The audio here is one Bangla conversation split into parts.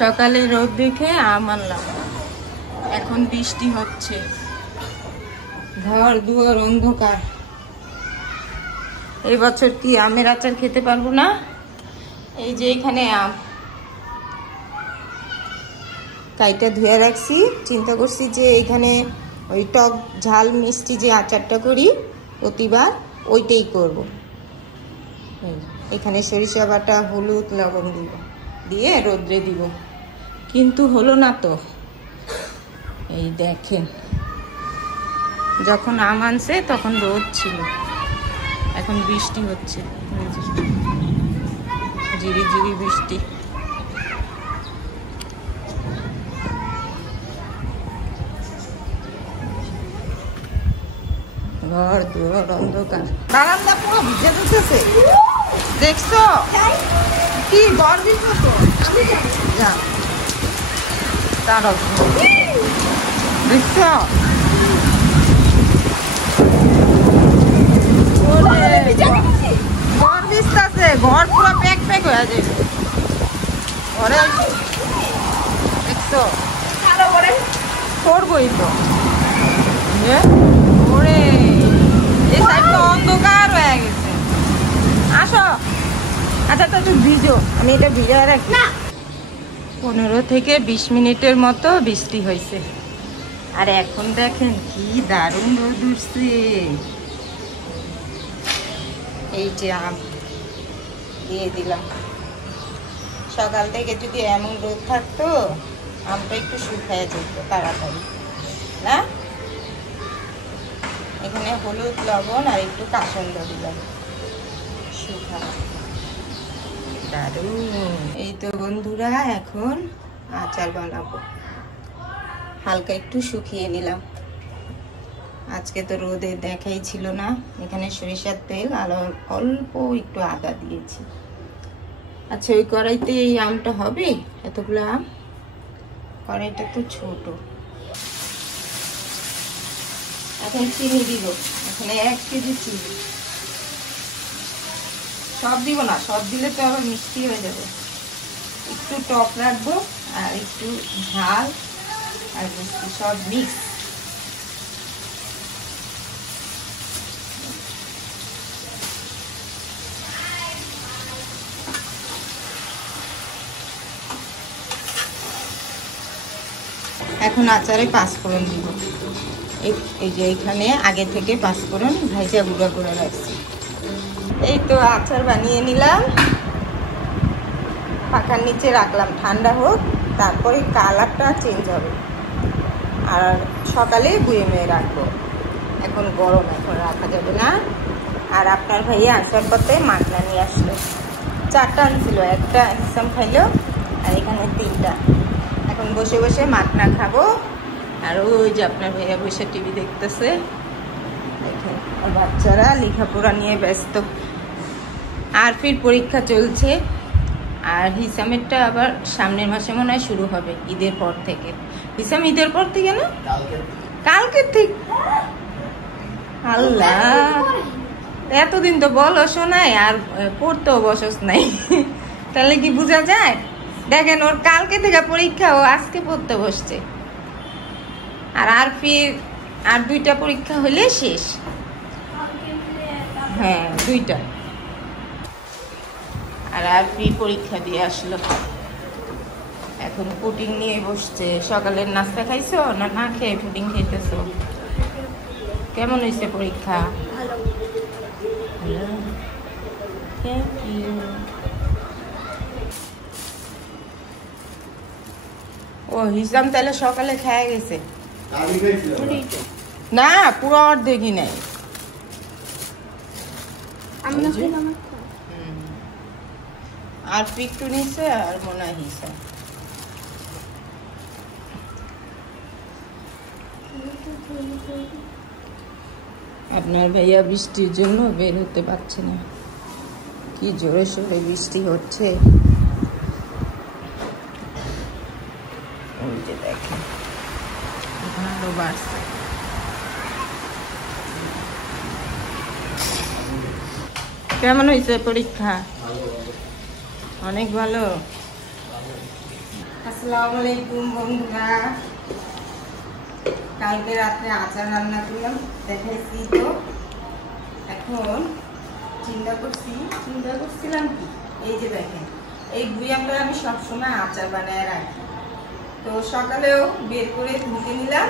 সকালে রোদ দেখে আম আনলাম, এখন বৃষ্টি হচ্ছে, ঘর দুয়ার অন্ধকার। এই বছর কি আমের আচার খেতে পারবো না। এই যে এখানে আম কাইটা ধুয়ে রাখছি, চিন্তা করছি যে এখানে ওই টক ঝাল মিষ্টি যে আচারটা করি প্রতিবার ওইটাই করব। এখানে সরিষা বাটা, হলুদ, লবণ দিব, দিয়ে রোদ্রে দিব, কিন্তু হলো না তো। এই দেখেন, যখন আম আনছে তখন রোদ ছিল, এখন বৃষ্টি হচ্ছে, ঝিরি ঝিরি বৃষ্টি। ঘর দুয়ার অন্ধকার, বারান্দা পুরো ভিজে যেতেছে, দেখছো কি গরম তো। তারা দেখছো ঘর ভিজতেছে, ঘর পুরো প্যাক প্যাক হয়ে যাবে ঘরে, দেখছো করবই তো। ওরে এই সাইড তো অন্ধকার হয়ে গেছে, আসো। আচ্ছা তো তুই ভিজো, আমি এটা ভিজা রাখি। 15 থেকে 20 মিনিটের মতো বৃষ্টি হয়েছে, আর এখন দেখেন কি দারুণ রোদ উঠছে। এই যে আম দিয়ে দিলাম, সকাল থেকে যদি এমন রোদ থাকতো আমটা একটু শুকায় যেত তাড়াতাড়ি না। এখানে হলুদ, লবণ আর একটু কাসুন্দ দিলাম, শুকা দারুণ। এই তো বন্ধুরা, এখন আচার বানাবো। হালকা একটু শুকিয়ে নিলাম, আজকে তো রোদে দেখাই ছিল না। এখানে সরিষার তেল আর অল্প একটু আদা দিয়েছি। আচ্ছা, ওই কড়াইতে এই আমটা হবে, এতগুলো আম, কড়াইটা তো ছোট। এখন চিনি দিব, এখানে 1 কেজি চিনি। সব দিব না, সব দিলে তো আবার মিষ্টি হয়ে যাবে। একটু টক রাখবো আর একটু ঝাল আর মিষ্টি সব মিক্স। এখন আচারে 5 ফোড়ন দিব। এই যে এখানে আগে থেকে 5 ফোড়ন ভাইজা গুঁড়া করে রাখছি। এই তো আচার বানিয়ে নিলাম, পাখার নিচে রাখলাম, ঠান্ডা হোক, তারপরে কালারটা চেঞ্জ হবে। আর সকালে বয়েমে রাখবো, এখন গরম, এখন রাখা যাবে না। আর আপনার ভাইয়া আসার পথে মাখনা নিয়ে আসলো, 4টা আনছিল, 1টা হিসাম খাইলো আর এখানে 3টা। এখন বসে বসে মাখনা খাবো। আর ওই যে আপনার ভাইয়া বসে টিভি দেখতেছে, দেখেন। আর বাচ্চারা লেখাপড়া নিয়ে ব্যস্ত, আর ফির পরীক্ষা চলছে। আর হিসামেরটা আবার সামনের মাসে মনে হয় শুরু হবে, ঈদের পর থেকে। হিসাম ঈদের পর থেকে না, কালকের থেকে। আল্লাহ, এতদিন তো বলস নাই আর পড়তেও বসস নাই, তাহলে কি বোঝা যায়? দেখেন, ওর কালকে থেকে পরীক্ষা, ও আজকে পড়তে বসছে। আর ফির আর 2টা পরীক্ষা হলে শেষ। হ্যাঁ, 2টা। আর ফির পরীক্ষা দিয়ে আসলো, এখন পুডিং নিয়ে বসছে। সকালের নাস্তা খাইছো না, না খেয়ে পুডিং খাইতেছো? কেমন হয়েছে পরীক্ষা? ও হিসাম তাহলে সকালে খেয়ে গেছে না, পুরো অর্ধেকই নাই। আর পিকটু নিছে, আর মনে হয় হিসাম। আপনার ভাইয়া বৃষ্টির জন্য বের হতে পারছে না, কি জোরে সোরে বৃষ্টি হচ্ছে। ওই যে দেখেন, ভালো বাড়ছে। কেমন হয়েছে পরীক্ষা? অনেক ভালো। আসসালামু আলাইকুম বন্ধুরা, কালকে রাত্রে আচার রান্না করলাম, দেখাইছি তো। এখন চিন্তা করছিলাম কি, এই যে দেখেন এই বুয়ামটা আমি সবসময় আচার বানায় রাখি। তো সকালেও বের করে ধুতে নিলাম,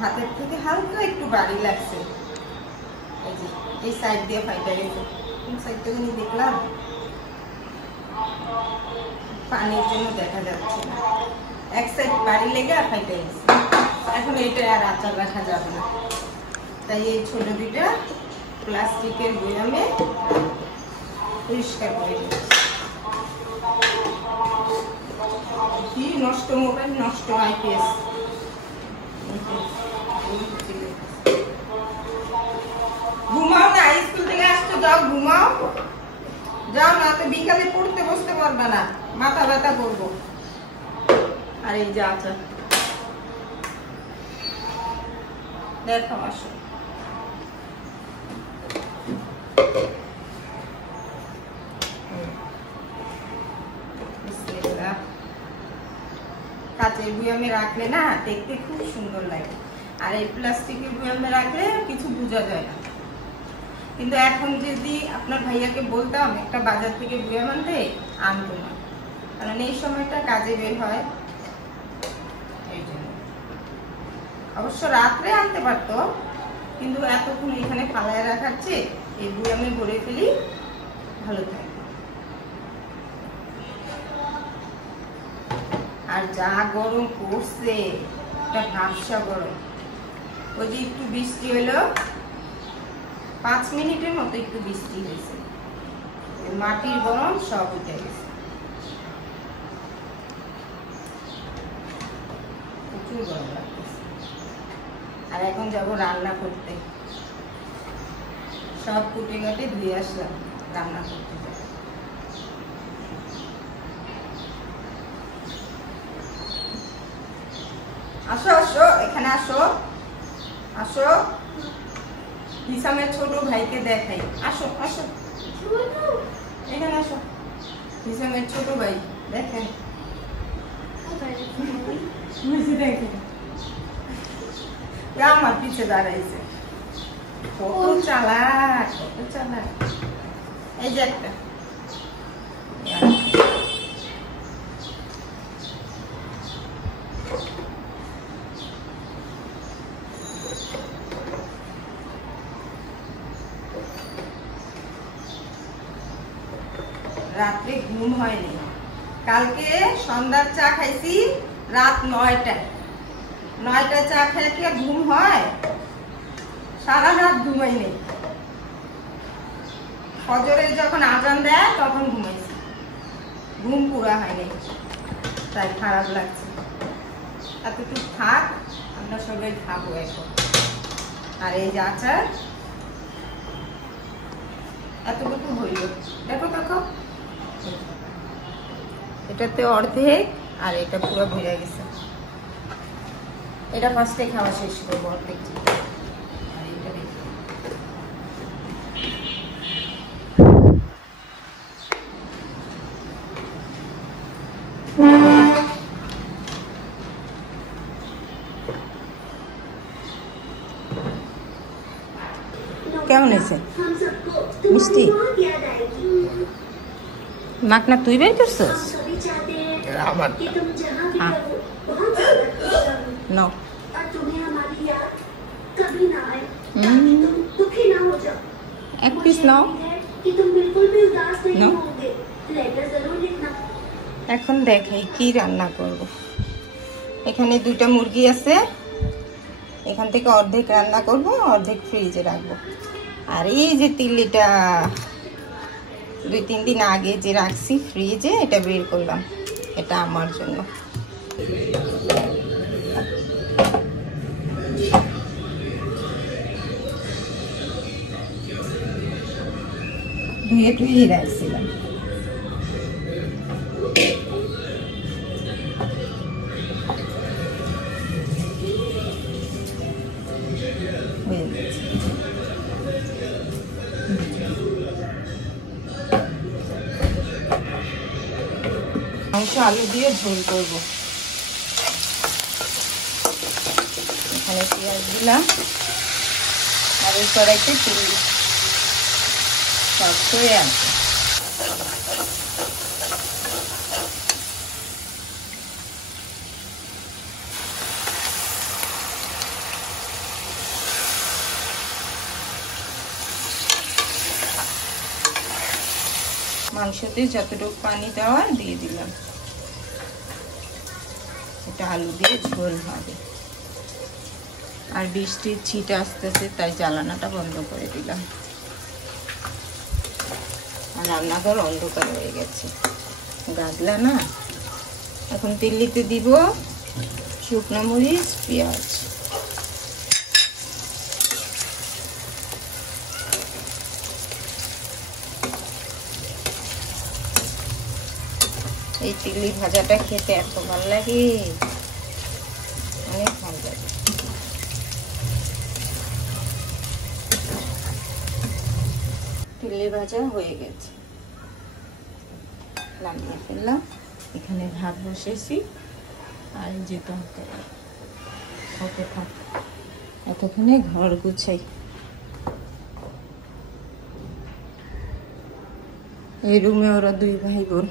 হাতের থেকে হালকা একটু বাড়ি লাগছে। এই যে এই সাইড দিয়ে ফাইটা গেছে, কোন সাইড থেকে দেখলাম পানির জন্য দেখা যাচ্ছে না, এক সাইড বাড়ি লেগে আর ফাইটা গেছে। এখন এটা আর আচার রাখা যাবে না, তাই এই ছোট দুইটা প্লাস্টিকের বয়ামে পরিষ্কার করে দিচ্ছি। কি নষ্ট মোবাইল, নষ্ট আইপিএস। ঘুমাও না, স্কুল থেকে আসতে যাও, ঘুমাও যাও না তো বিকালে পড়তে বসতে পারবে না, মাথা ব্যথা করবো। আর এই যে আচার দেখো, আসো কাঁচের বুয়ামে রাখলে না দেখতে খুব সুন্দর লাগে, আর এই প্লাস্টিকের বুয়ামে রাখলে কিছু বোঝা যায় না। কিন্তু এখন যদি আপনার ভাইয়াকে বলতাম একটা বাজার থেকে বুয়াম আনতে, আনতো না, কারণ এই সময়টা কাজে বের হয়। এই জন্য অবশ্য রাত্রে আনতে পারতো, কিন্তু এতক্ষণ এখানে ফালায় রাখার চেয়ে এই বুয়ামে ভরে ফেলি, ভালো থাকে। আর যা গরম পড়ছে, একটা ভাবসা গরম। ওই যে একটু বৃষ্টি হলো, 5 মিনিটের মতো একটু বৃষ্টি হয়েছে, মাটির গরম সব উঠে গেছে, প্রচুর গরম লাগতেছে। আর এখন যাবো রান্না করতে, সব কুটে কাটে ধুয়ে আসলাম, রান্না করতে যাবো। আসো আসো, এখানে আসো, আসো হিসামের ছোট ভাইকে দেখাই। আসো আসো, এখানে আসো, হিসামের ছোট ভাই দেখেন, আমার পিছে দাঁড়াইছে, কত চালাক, কত চালাক। এই যে একটা রাত্রে ঘুম হয়নি, কালকে সন্ধ্যার চা খাইছি রাত 9টায় চা খেলে কি ঘুম হয়? সারা রাত ঘুমাই নেই, ফজরের যখন আজান দেয় তখন ঘুমাইছি, ঘুম পুরা হয়নি, তাই খারাপ লাগছে। এতটুকু থাক, আমরা সবাই খাবো এখন। আর এই যে আচার এতটুকু হইল, দেখো দেখো, এটাতে অর্ধেক আর এটা পুরো ভরে গেছে। এটা ফার্স্টে খাওয়া শেষ করবো, অর্ধেক। আর এটা দেখি কেমন হয়েছে, মিষ্টি? মাখনা তুই বের করছিস? এক পিস নাও। এখন দেখাই কি রান্না করব। এখানে 2টা মুরগি আছে, এখান থেকে অর্ধেক রান্না করব, অর্ধেক ফ্রিজে রাখবো। আর এই যে তিল্লিটা 2-3 দিন আগে যে রাখছি ফ্রিজে, এটা বের করলাম, এটা আমার জন্য। ধুয়ে রাখছিলাম। মাংস আলু দিয়ে ঝোল করবো। এখানে পেঁয়াজ দিলাম আর এই কড়াইতে চিংড়ি সব হয়ে আছে। মাংসতে যতটুকু পানি দেওয়া দিয়ে দিলাম। এটা আলু দিয়ে ঝোল হবে। আর বৃষ্টির ছিট আসতেছে তাই জ্বালানাটা বন্ধ করে দিলাম। আর রান্নাঘর অন্ধকার হয়ে গেছে, গাজলা না। এখন তিল্লিতে দিব শুকনো মরিচ, পেঁয়াজ। এই তিল্লি ভাজাটা খেতে এত ভালো লাগে, অনেক ভালো লাগে। তিল্লি ভাজা হয়ে গেছে, নামিয়ে ফেললাম। এখানে ভাত বসেছি আর যে তরকারি হতে থাক। এতক্ষণে ঘর গুছাই। এই রুমে ওরা দুই ভাই বোন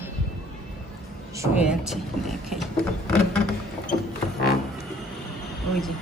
শুয়ে আছে, দেখাই। ওই যে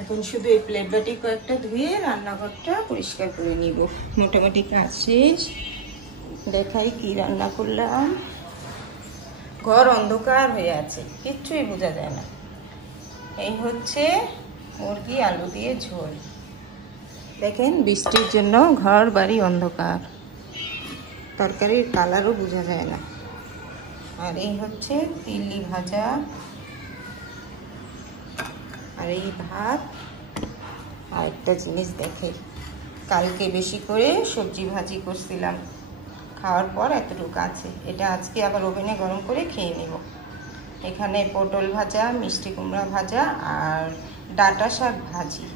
এখন শুধু এই প্লেট বাটি কয়েকটা ধুয়ে রান্নাঘরটা পরিষ্কার করে নিব। মোটামুটি কাজ শেষ। দেখাই কি রান্না করলাম। ঘর অন্ধকার হয়ে আছে, কিচ্ছুই বোঝা যায় না। এই হচ্ছে মুরগি আলু দিয়ে ঝোল। দেখেন বৃষ্টির জন্য ঘর বাড়ি অন্ধকার, তরকারির কালারও বোঝা যায় না। আর এই হচ্ছে তিল্লি ভাজা, আর এই ভাত। আর একটা জিনিস দেখে, কালকে বেশি করে সবজি ভাজি করছিলাম, খাওয়ার পর এতটুকু আছে। এটা আজকে আবার ওভেনে গরম করে খেয়ে নেব। এখানে পটল ভাজা, মিষ্টি কুমড়া ভাজা আর ডাঁটা শাক ভাজি।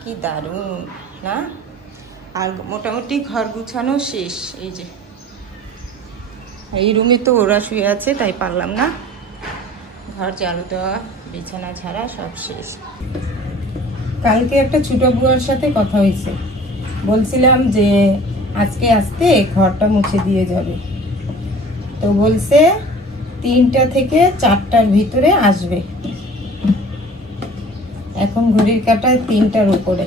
কি দারুণ না? আর মোটামুটি ঘর গুছানো শেষ। এই যে এই রুমে তো ওরা শুয়ে আছে তাই পারলাম না। ঘর ঝাড়ু দেওয়া, বিছানা ঝাড়া সব শেষ। কালকে একটা ছোট বুয়ার সাথে কথা হয়েছে, বলছিলাম যে আজকে আসতে ঘরটা মুছে দিয়ে যাবে। তো বলছে 3টা থেকে 4টার ভিতরে আসবে। এখন ঘড়ির কাঁটায় 3টার উপরে।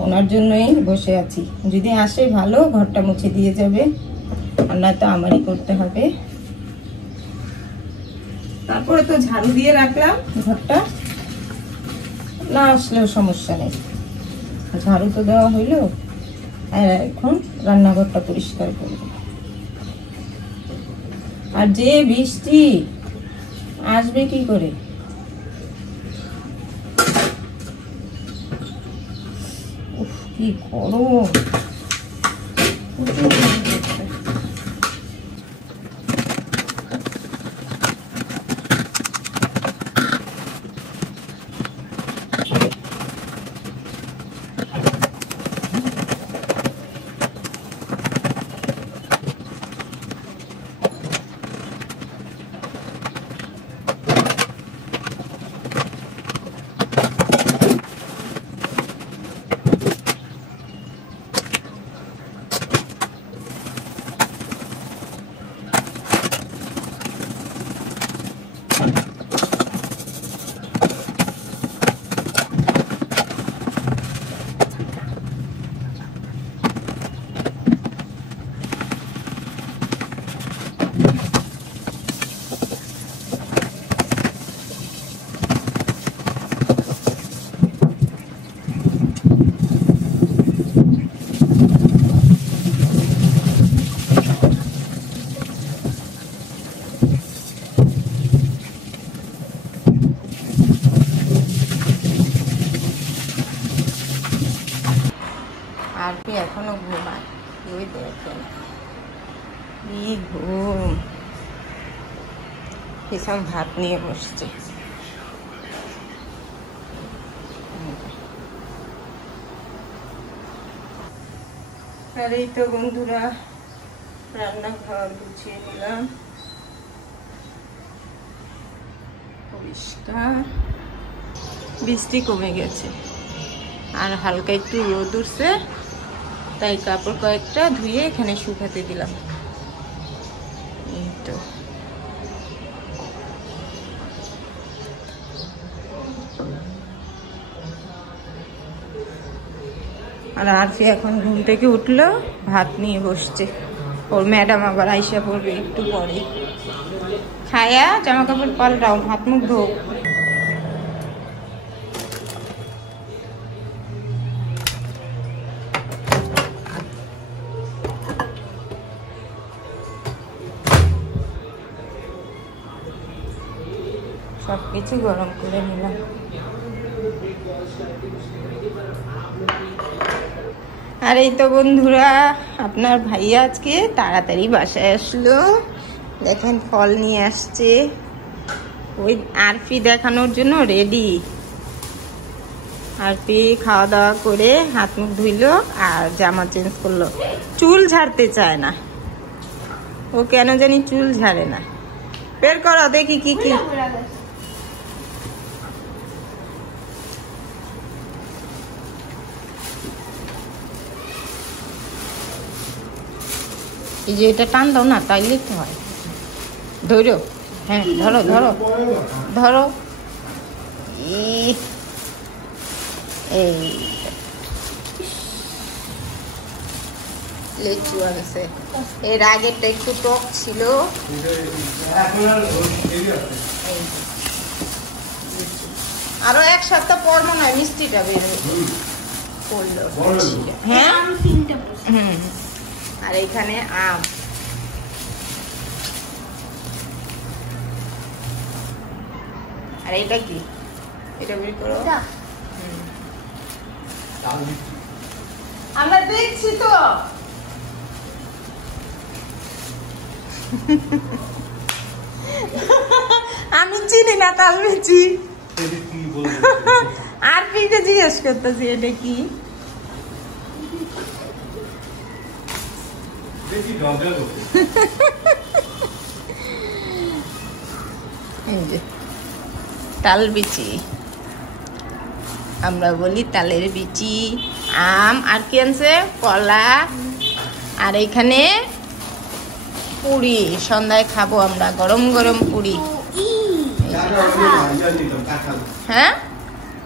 ও ওনার জন্যই বসে আছি। যদি আসে ভালো, ঘরটা মুছে দিয়ে যাবে, আর নয়তো আমারই করতে হবে। তারপরে তো ঝাড়ু দিয়ে রাখলাম ঘরটা, না আসলেও সমস্যা নেই, ঝাড়ু তো দেওয়া হইলো। আর এখন রান্নাঘরটা পরিষ্কার করব। আর যে বৃষ্টি আসবে কি করে, উফ কি গরম। আর কি এখনো ঘুমায়, ওই দেখেন কি ঘুম। হিসাব ভাত নিয়ে বসছে। আর এই তো বন্ধুরা রান্নাঘর গুছিয়ে নিলাম, পরিষ্কার। বৃষ্টি কমে গেছে আর হালকা একটু রোদ উঠছে, তাই কাপড় কয়েকটা ধুয়ে এখানে শুকাতে দিলাম। এই তো আর আরফি এখন ঘুম থেকে উঠলো, ভাত নিয়ে বসছে। ওর ম্যাডাম আবার আইসা পড়বে একটু পরে। খায়া জামা কাপড় পাল্টাও, ভাত মুখ ধো। সবকিছু গরম করে নিলাম। আর এই তো বন্ধুরা আপনার ভাইয়া আজকে তাড়াতাড়ি বাসায় আসলো। দেখেন ফল নিয়ে আসছে, ওই আরফি দেখানোর জন্য রেডি। আরফি খাওয়া দাওয়া করে হাত মুখ ধুইলো আর জামা চেঞ্জ করলো। চুল ঝাড়তে চায় না, ও কেন জানি চুল ঝাড়ে না। বের করো দেখি কি কি। এই যে এটা টান দাও না, তাইলে তো হয়। ধরো, হ্যাঁ ধরো ধরো ধরো। এই লিচু আনছে, এর আগেরটা একটু টক ছিল। আরো এক সপ্তাহ পর মনে হয় মিষ্টিটা বেরোবে। হ্যাঁ হুম। আর এখানে আম। আর এটা কি, এটা বের করো। আমরা দেখছি তো। আমি চিনি না তাল মিচি। আর পিকে জিজ্ঞেস করতেছি এটা কি। তাল বিচি, আমরা বলি তালের বিচি। আম, আর কি আনছে, কলা। আর এখানে পুরি, সন্ধ্যায় খাবো আমরা গরম গরম পুরি। হ্যাঁ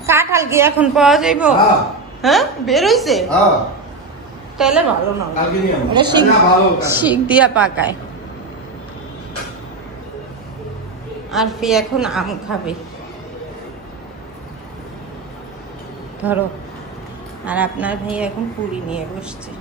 কাঁঠাল কি এখন পাওয়া যাইব? হ্যাঁ বের হইছে তাহলে ভালো না মানে শিক দিয়া পাকায়। আর ফি এখন আম খাবে ধরো, আর আপনার ভাই এখন পুরি নিয়ে বসছে।